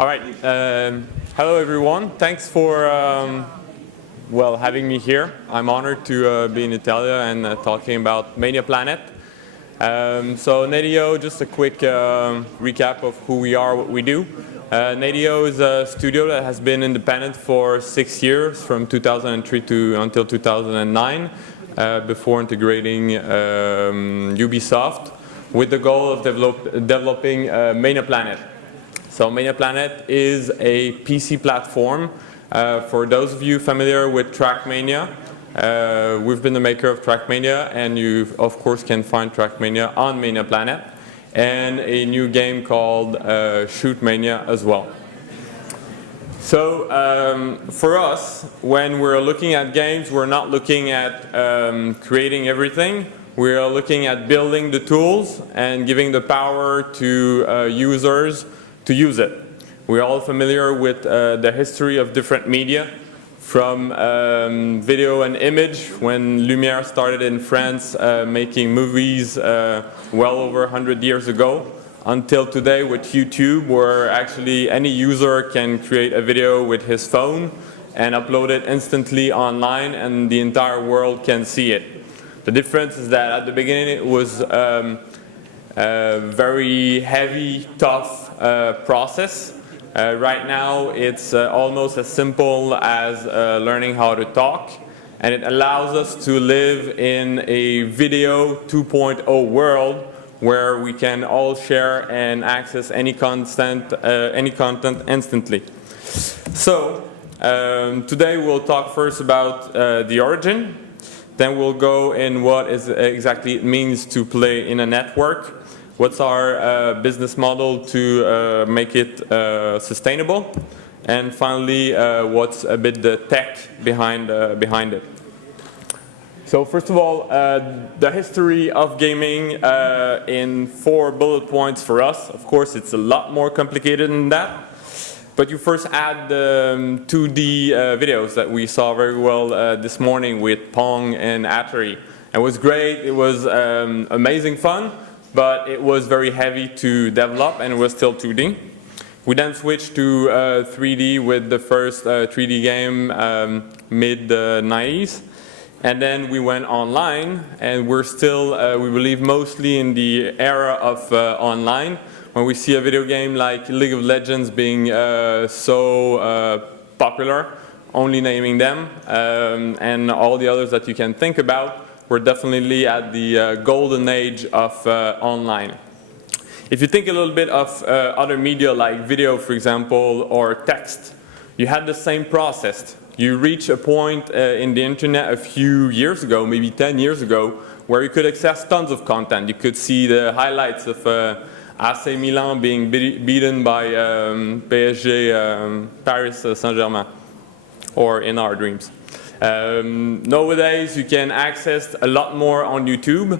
All right. Hello, everyone. Thanks for having me here. I'm honored to be in Italia and talking about ManiaPlanet. So Nadeo, just a quick recap of who we are, what we do. Nadeo is a studio that has been independent for 6 years, from 2003 until 2009, before integrating Ubisoft, with the goal of developing ManiaPlanet. So ManiaPlanet is a PC platform. For those of you familiar with TrackMania, we've been the maker of TrackMania, and you of course can find TrackMania on ManiaPlanet, and a new game called ShootMania as well. So for us, when we're looking at games, we're not looking at creating everything. We are looking at building the tools and giving the power to users to use it. We're all familiar with the history of different media, from video and image, when Lumière started in France making movies well over 100 years ago, until today with YouTube, where actually any user can create a video with his phone and upload it instantly online, and the entire world can see it. The difference is that at the beginning it was a very heavy, tough process. Right now it's almost as simple as learning how to talk, and it allows us to live in a video 2.0 world where we can all share and access any content instantly. So today we'll talk first about the origin. Then we'll go in what exactly it means to play in a network. What's our business model to make it sustainable? And finally, what's a bit the tech behind it. So first of all, the history of gaming in 4 bullet points for us. Of course, it's a lot more complicated than that. But you first add the 2D videos that we saw very well this morning with Pong and Atari. It was great, it was amazing fun, but it was very heavy to develop, and it was still 2D. We then switched to 3D with the first 3D game mid-90s. And then we went online, and we're still, we believe, mostly in the era of online. When we see a video game like League of Legends being so popular, only naming them, and all the others that you can think about, we're definitely at the golden age of online. If you think a little bit of other media like video, for example, or text, you had the same process. You reach a point in the internet a few years ago, maybe 10 years ago, where you could access tons of content. You could see the highlights of AC Milan being beaten by PSG, Paris Saint-Germain, or in our dreams. Nowadays, you can access a lot more on YouTube.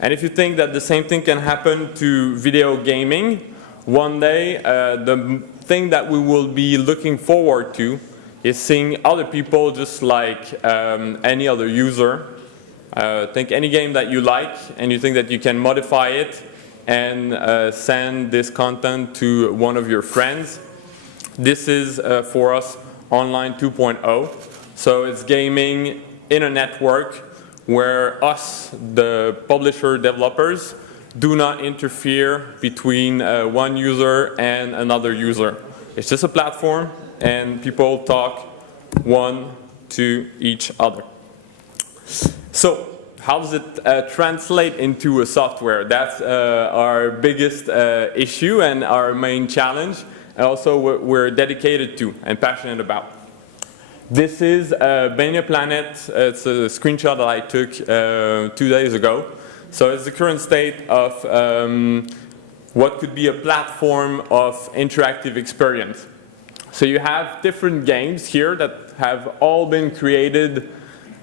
And if you think that the same thing can happen to video gaming, one day the thing that we will be looking forward to is seeing other people just like any other user. Think any game that you like, and you think that you can modify it and send this content to one of your friends. This is, for us, Online 2.0. So it's gaming in a network where us, the publisher developers, do not interfere between one user and another user. It's just a platform, and people talk one to each other. So how does it translate into a software? That's our biggest issue and our main challenge, and also what we're dedicated to and passionate about. This is ManiaPlanet. It's a screenshot that I took 2 days ago. So it's the current state of what could be a platform of interactive experience. So you have different games here that have all been created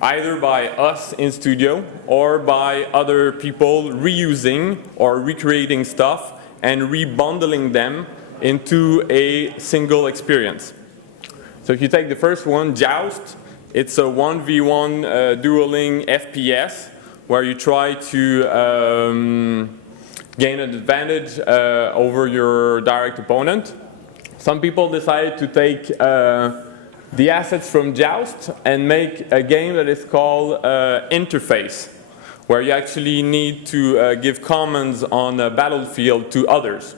either by us in studio or by other people reusing or recreating stuff and rebundling them into a single experience. So if you take the first one, Joust, it's a 1v1 dueling FPS where you try to gain an advantage over your direct opponent. Some people decided to take the assets from Joust and make a game that is called Interface, where you actually need to give commands on a battlefield to others.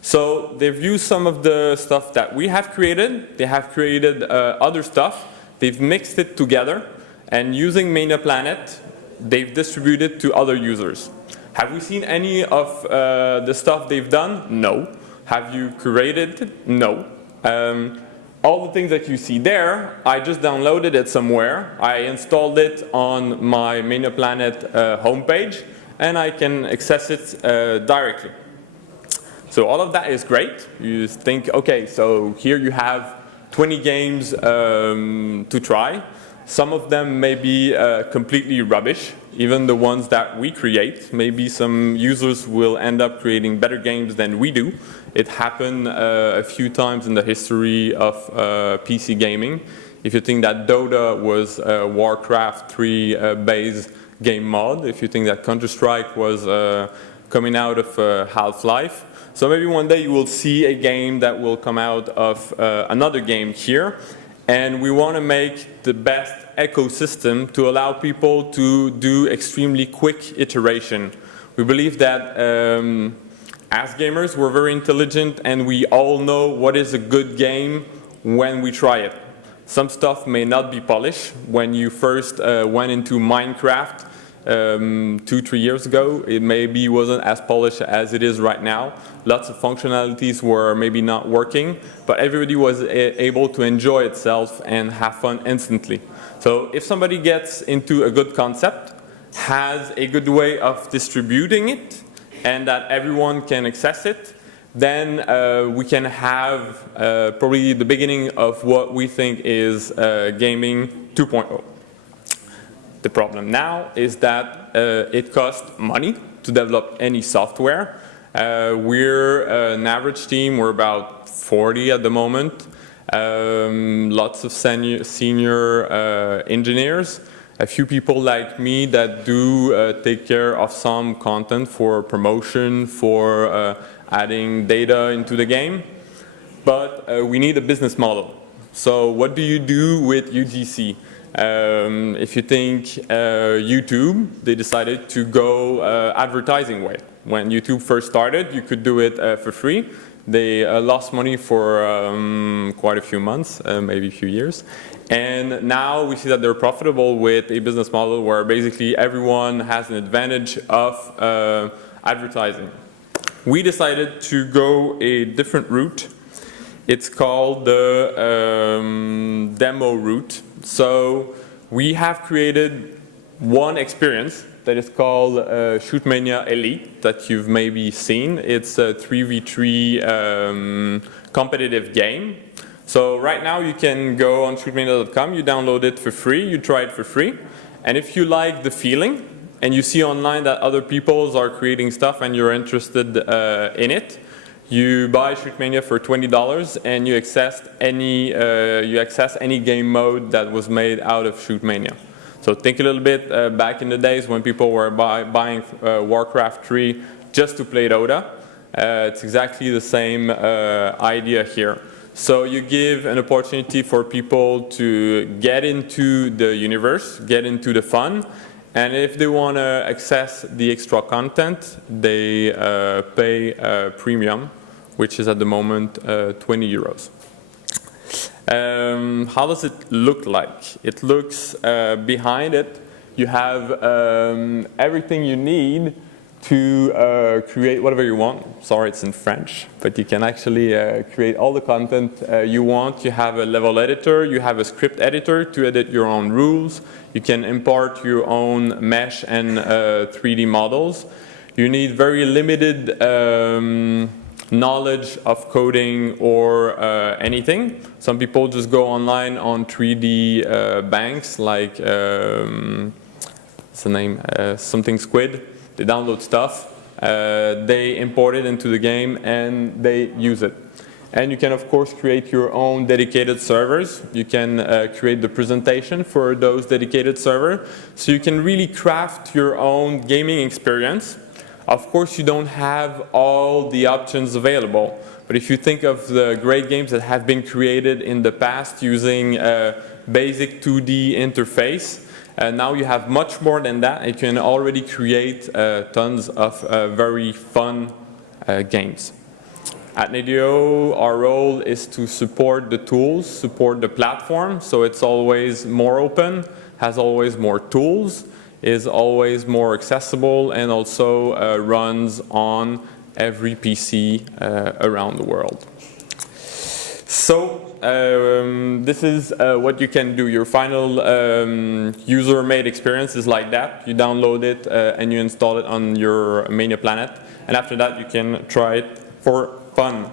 So they've used some of the stuff that we have created. They have created other stuff. They've mixed it together, and using ManiaPlanet, they've distributed to other users. Have we seen any of the stuff they've done? No. Have you curated? No. All the things that you see there, I just downloaded it somewhere. I installed it on my ManiaPlanet homepage, and I can access it directly. So all of that is great. You think, okay, so here you have 20 games to try. Some of them may be completely rubbish, even the ones that we create. Maybe some users will end up creating better games than we do. It happened a few times in the history of PC gaming. If you think that Dota was a Warcraft 3 base game mod, if you think that Counter-Strike was coming out of Half-Life, so maybe one day you will see a game that will come out of another game here. And we want to make the best ecosystem to allow people to do extremely quick iteration. We believe that as gamers, we're very intelligent and we all know what is a good game when we try it. Some stuff may not be polished. When you first went into Minecraft 2-3 years ago, it maybe wasn't as polished as it is right now. Lots of functionalities were maybe not working, but everybody was able to enjoy itself and have fun instantly. So if somebody gets into a good concept, has a good way of distributing it, and that everyone can access it, then we can have probably the beginning of what we think is gaming 2.0. The problem now is that it costs money to develop any software. We're an average team, we're about 40 at the moment. Lots of senior engineers, a few people like me that do take care of some content for promotion, for adding data into the game. But we need a business model. So what do you do with UGC? If you think YouTube, they decided to go advertising way. When YouTube first started, you could do it for free. They lost money for quite a few months, maybe a few years. And now we see that they're profitable with a business model where basically everyone has an advantage of advertising. We decided to go a different route. It's called the demo route. So we have created one experience that is called ShootMania Elite that you've maybe seen. It's a 3v3 competitive game. So right now you can go on shootmania.com, you download it for free, you try it for free. And if you like the feeling and you see online that other people are creating stuff and you're interested in it, you buy ShootMania for $20 and you access any game mode that was made out of ShootMania. So think a little bit back in the days when people were buying Warcraft 3 just to play Dota. It's exactly the same idea here. So you give an opportunity for people to get into the universe, get into the fun, and if they want to access the extra content, they pay a premium, which is at the moment 20 euros. How does it look like? It looks behind it. You have everything you need to create whatever you want. Sorry, it's in French, but you can actually create all the content you want. You have a level editor, you have a script editor to edit your own rules. You can import your own mesh and 3D models. You need very limited knowledge of coding or anything. Some people just go online on 3D banks like, what's the name, something Squid. They download stuff, they import it into the game and they use it. And you can of course create your own dedicated servers. You can create the presentation for those dedicated servers. So you can really craft your own gaming experience. Of course you don't have all the options available, But if you think of the great games that have been created in the past using basic 2D interface, now you have much more than that. You can already create tons of very fun games. At Nadeo, our role is to support the tools, support the platform, so it's always more open, has always more tools, is always more accessible, and also runs on every PC around the world. So this is what you can do. Your final user-made experience is like that. You download it and you install it on your ManiaPlanet, and after that you can try it for fun.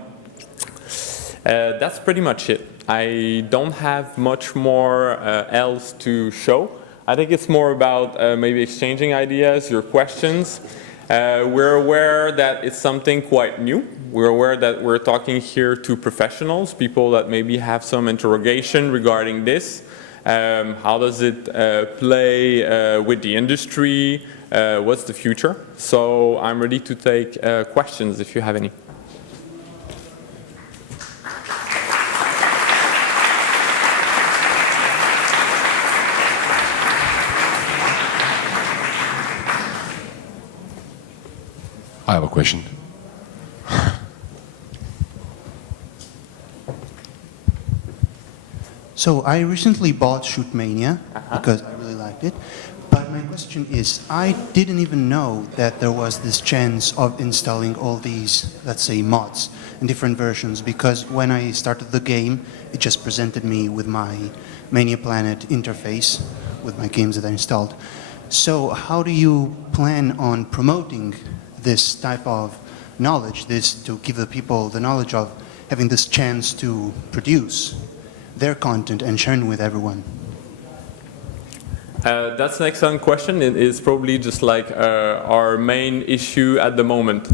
That's pretty much it. I don't have much more else to show. I think it's more about maybe exchanging ideas, your questions. We're aware that it's something quite new. We're aware that we're talking here to professionals, people that maybe have some interrogation regarding this. How does it play with the industry? What's the future? So I'm ready to take questions if you have any. I have a question. So I recently bought ShootMania because I really liked it. But my question is, I didn't even know that there was this chance of installing all these, let's say, mods in different versions, because when I started the game, it just presented me with my ManiaPlanet interface with my games that I installed. So how do you plan on promoting this type of knowledge, to give the people the knowledge of having this chance to produce their content and sharing with everyone? That's an excellent question. It is probably just like our main issue at the moment.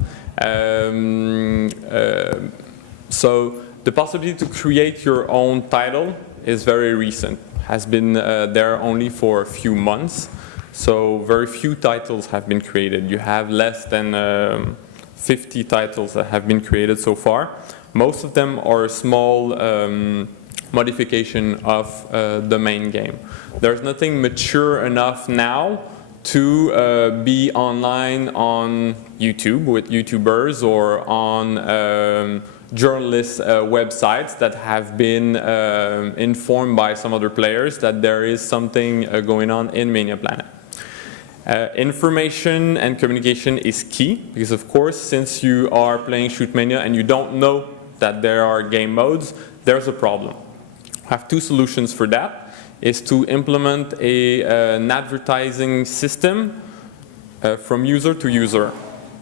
So the possibility to create your own title is very recent, has been there only for a few months. So very few titles have been created. You have less than 50 titles that have been created so far. Most of them are small modification of the main game. There's nothing mature enough now to be online on YouTube with YouTubers or on journalists' websites that have been informed by some other players that there is something going on in ManiaPlanet. Information and communication is key because, of course, since you are playing ShootMania and you don't know that there are game modes, there's a problem. I have two solutions for that. Is to implement an advertising system from user to user.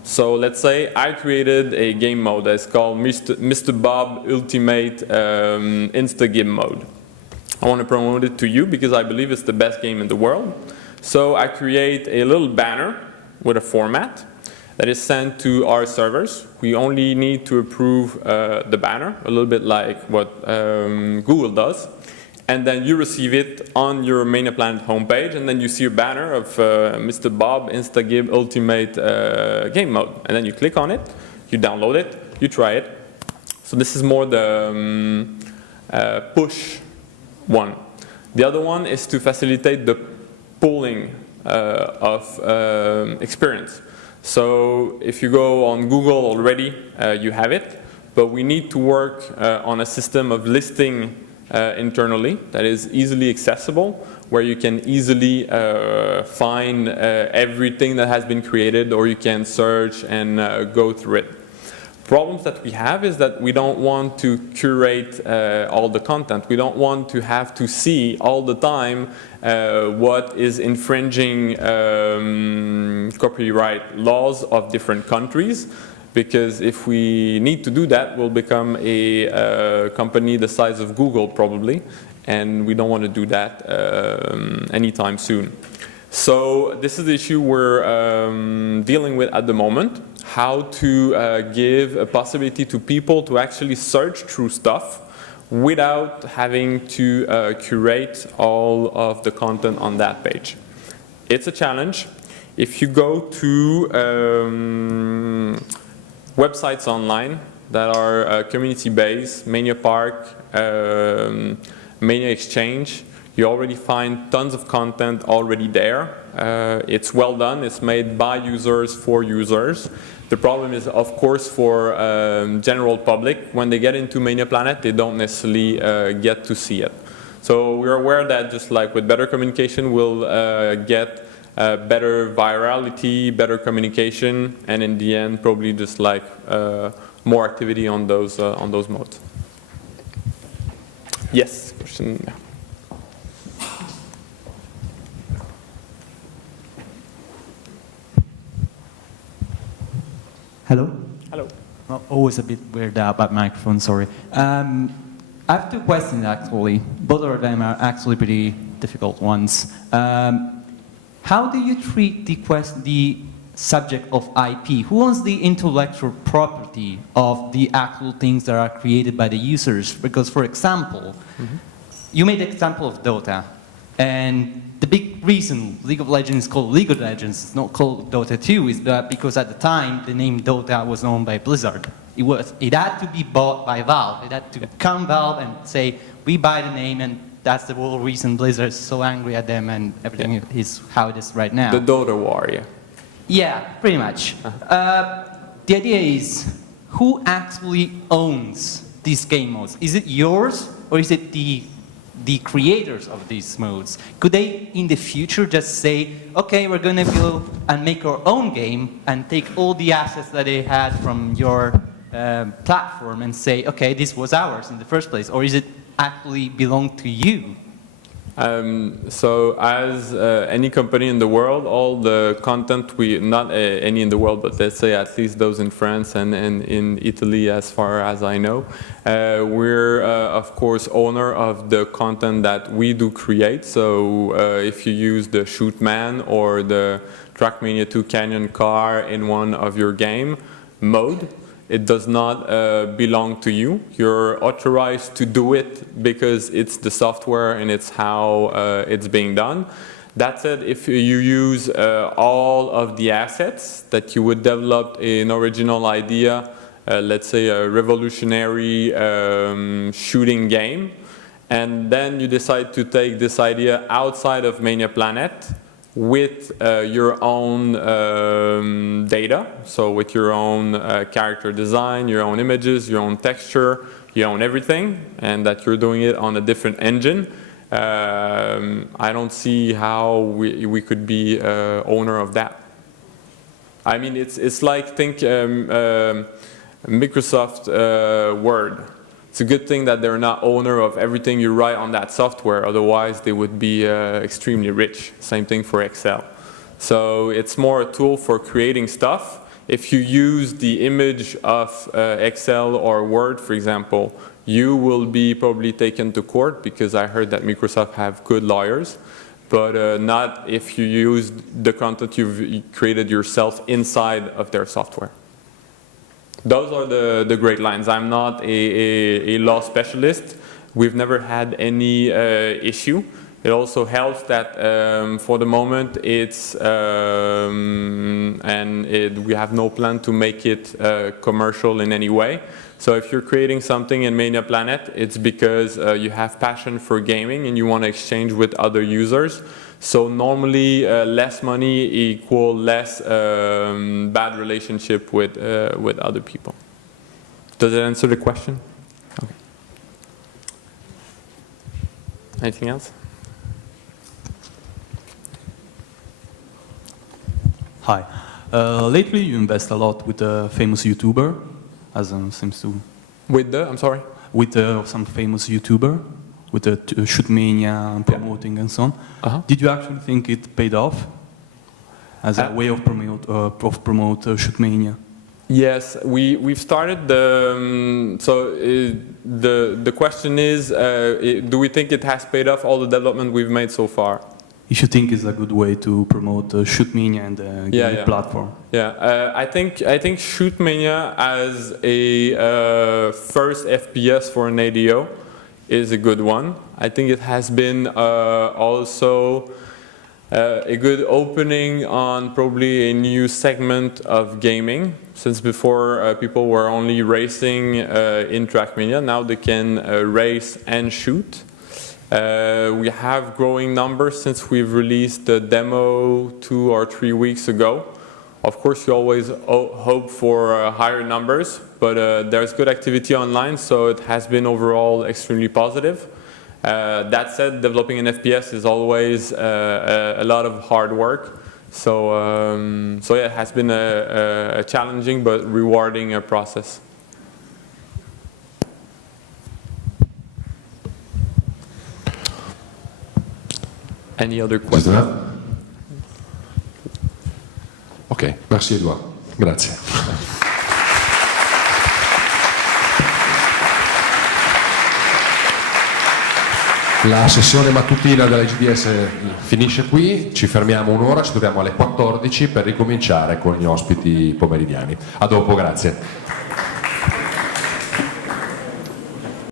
So let's say I created a game mode that's called Mr. Bob Ultimate Insta-Game mode. I want to promote it to you because I believe it's the best game in the world. So I create a little banner with a format that is sent to our servers. We only need to approve the banner, a little bit like what Google does. And then you receive it on your ManiaPlanet homepage, and then you see a banner of Mr. Bob Insta-Game Ultimate Game Mode. And then you click on it, you download it, you try it. So this is more the push one. The other one is to facilitate the pooling of experience. So if you go on Google already, you have it, but we need to work on a system of listing internally that is easily accessible, where you can easily find everything that has been created, or you can search and go through it. Problems that we have is that we don't want to curate all the content. We don't want to have to see all the time what is infringing copyright laws of different countries. Because if we need to do that, we'll become a company the size of Google probably, and we don't want to do that anytime soon. So this is the issue we're dealing with at the moment, how to give a possibility to people to actually search through stuff without having to curate all of the content on that page. It's a challenge. If you go to websites online, that are community-based, Mania Park, Mania Exchange. You already find tons of content already there. It's well done. It's made by users for users. The problem is, of course, for general public. When they get into ManiaPlanet, they don't necessarily get to see it. So we're aware that just like with better communication, we'll get better virality, better communication, and in the end, probably just like more activity on those modes. Yes, question. Yeah. Hello? Hello. Well, always a bit weird about microphone, sorry. I have two questions actually. Both of them are actually pretty difficult ones. How do you treat the subject of IP? Who owns the intellectual property of the actual things that are created by the users? Because, for example, you made the example of Dota, and the big reason League of Legends is called League of Legends, it's not called Dota 2, is that because at the time the name Dota was owned by Blizzard. It had to be bought by Valve. It had to come Valve and say, we buy the name, and that's the whole reason Blizzard is so angry at them and everything is how it is right now. The Dota war, yeah. Yeah, pretty much. The idea is, who actually owns these game modes? Is it yours, or is it the creators of these modes? Could they, in the future, just say, okay, we're going to go and make our own game and take all the assets that they had from your platform and say, okay, this was ours in the first place? Or is it actually belong to you? So as any company in the world, all the content not any in the world, but let's say at least those in France and in Italy, as far as I know, we're of course owner of the content that we do create. So if you use the ShootMan or the TrackMania² Canyon car in one of your game mode, it does not belong to you. You're authorized to do it because it's the software and it's how it's being done. That said, if you use all of the assets that you would develop an original idea, let's say a revolutionary shooting game, and then you decide to take this idea outside of ManiaPlanet, with your own data, so with your own character design, your own images, your own texture, you own everything, and that you're doing it on a different engine, I don't see how we could be owner of that. I mean, it's like, think Microsoft Word. It's a good thing that they're not owner of everything you write on that software, otherwise they would be extremely rich. Same thing for Excel. So it's more a tool for creating stuff. If you use the image of Excel or Word, for example, you will be probably taken to court, because I heard that Microsoft have good lawyers, but not if you use the content you've created yourself inside of their software. Those are the great lines. I'm not a law specialist. We've never had any issue. It also helps that for the moment it's we have no plan to make it commercial in any way. So if you're creating something in ManiaPlanet, it's because you have passion for gaming and you want to exchange with other users. So normally less money equal less bad relationship with other people. Does that answer the question? Okay. Anything else? Hi. Lately you invest a lot with a famous YouTuber, as seems to... With the, I'm sorry? With some famous YouTuber, with the ShootMania promoting and so on. Did you actually think it paid off as a way of promote ShootMania? Yes, we've started the the question is, do we think it has paid off all the development we've made so far? If you think it's a good way to promote ShootMania and the gaming platform. Yeah, I think ShootMania as a first FPS for Nadeo is a good one. I think it has been also a good opening on probably a new segment of gaming. Since before people were only racing in TrackMania, now they can race and shoot. We have growing numbers since we've released the demo 2 or 3 weeks ago. Of course, you always hope for higher numbers, but there's good activity online, so it has been overall extremely positive. That said, developing an FPS is always a lot of hard work. So yeah, it has been a challenging but rewarding process. Any other questions? Ok, merci Edouard. Grazie. La sessione mattutina della GDS finisce qui, ci fermiamo un'ora, ci troviamo alle 14 per ricominciare con gli ospiti pomeridiani. A dopo, grazie.